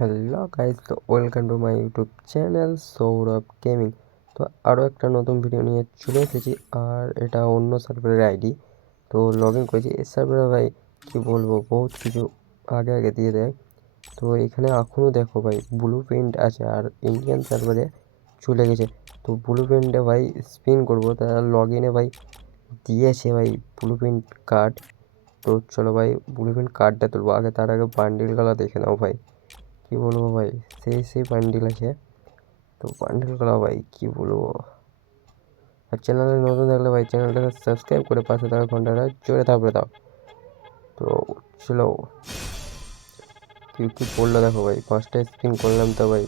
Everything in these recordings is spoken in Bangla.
হ্যালো গাইজ তো welcome to my YouTube channel Sourav gaming তো আরও একটা নতুন ভিডিও নিয়ে চলে এসেছি, আর এটা অন্য সার্ভারের আইডি তো লগ ইন করেছি, এই সার্ভারে ভাই, কী বলব, বহুত কিছু আগে আগে দিয়ে দেয়। তো এখানে এখনও দেখো ভাই ব্লু প্রিন্ট আছে, আর ইন্ডিয়ান সার্ভারে চলে গেছে। তো ব্লু প্রিন্টে ভাই স্পিন করব তারা লগ ইনে ভাই দিয়েছে ভাই ব্লু প্রিন্ট কার্ড তো চলো ভাই ব্লু প্রিন্ট কার্ডটা তুলবো, আগে তার আগে বান্ডিলগুলো দেখে নাও ভাই। কী বলব ভাই? সেই সেই বান্ডিল আছে। তো বান্ডিলগুলো ভাই, কী বলব? আর চ্যানেলে নতুন থাকলে ভাই চ্যানেলটাকে সাবস্ক্রাইব করে পাশে থাকা ঘন্টাটা জোরে থাকবে দাও। তো চলো কী কী পড়ল দেখো ভাই, পাঁচটা স্পিন করলাম তো ভাই।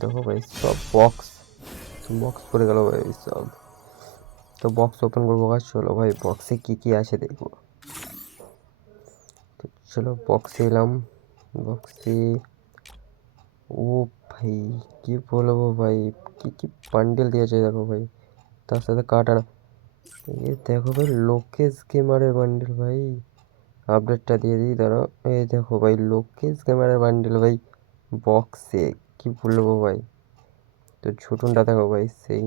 দেখো ভাই, সব বক্স বক্স পড়ে গেল ভাই, সব। তো বক্স ওপেন করব কাজ চলো ভাই বক্সে কী কী আছে দেখব। তো চলো বক্সে এলাম। বক্সে। ও ভাই, কি বলব ভাই, কি কি বান্ডেল দিয়েছে দেখো ভাই। তার সাথে কাটার। এ দেখো ভাই লোকেশ গেমারের বান্ডেল ভাই। আপডেটটা দিয়ে দিই দাঁড়াও এই দেখো ভাই লোকেশ গেমারের বান্ডেল ভাই। বক্সে, কি বলব ভাই। তো ছোটনটা দেখো ভাই সেই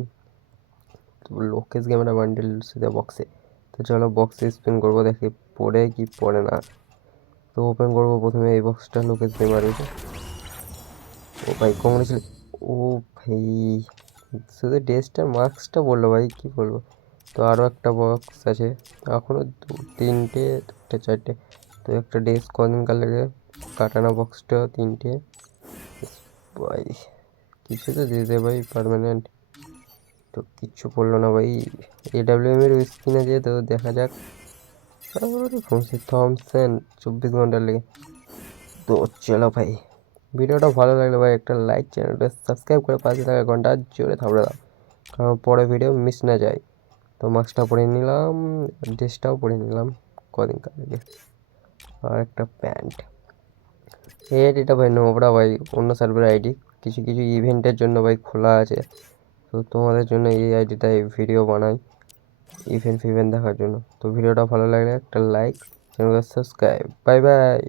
লোকেশ গেমারের বান্ডেল সেটা বক্সে। তো চলো বক্সে স্পিন করব, দেখি পড়ে কি পড়ে না। তো ওপেন করব প্রথমে এই বক্সটা লোকেশ গেমারের ও ভাই কংগ্রেচুলেশন ও ভাই, শুধু ড্রেসটার মার্কসটা বলল ভাই, কী বলব? তো আরও একটা বক্স আছে। এখনও তিনটে একটা চারটে। তো একটা ড্রেস কদিন কালারে কাটানো বক্সটা তিনটে। ভাই, কিছু তো দিয়ে দে ভাই পারমানেন্ট তো কিচ্ছু পড়ল না ভাই। এডাব্লিউএম এর স্ক্রিন আছে তো দেখা যাক। তারপরে থমসেন চব্বিশ ঘণ্টার লেগে। তো চলো ভাই, ভিডিওটা ভালো লাগলে ভাই একটা লাইক চ্যানেলটা সাবস্ক্রাইব করে পাশে থাকা ঘণ্টা জোরে থাপড়ে দাও, কারণ পরে ভিডিও মিস না যায়। তো মাস্কটা পরে নিলাম ড্রেসটাও পরে নিলাম কদিন আগে। আর একটা প্যান্ট। এই আইডিটা ভাই নোবরা ভাই, অন্য সার্ভার আইডি, কিছু কিছু ইভেন্টের জন্য ভাই খোলা আছে। তো তোমাদের জন্য এই আইডিটায় ভিডিও বানাই। ইভেন্ট ফিভেন্ট দেখার জন্য। তো ভিডিওটা ভালো লাগলে একটা লাইক চ্যানেলটা সাবস্ক্রাইব বাই বাই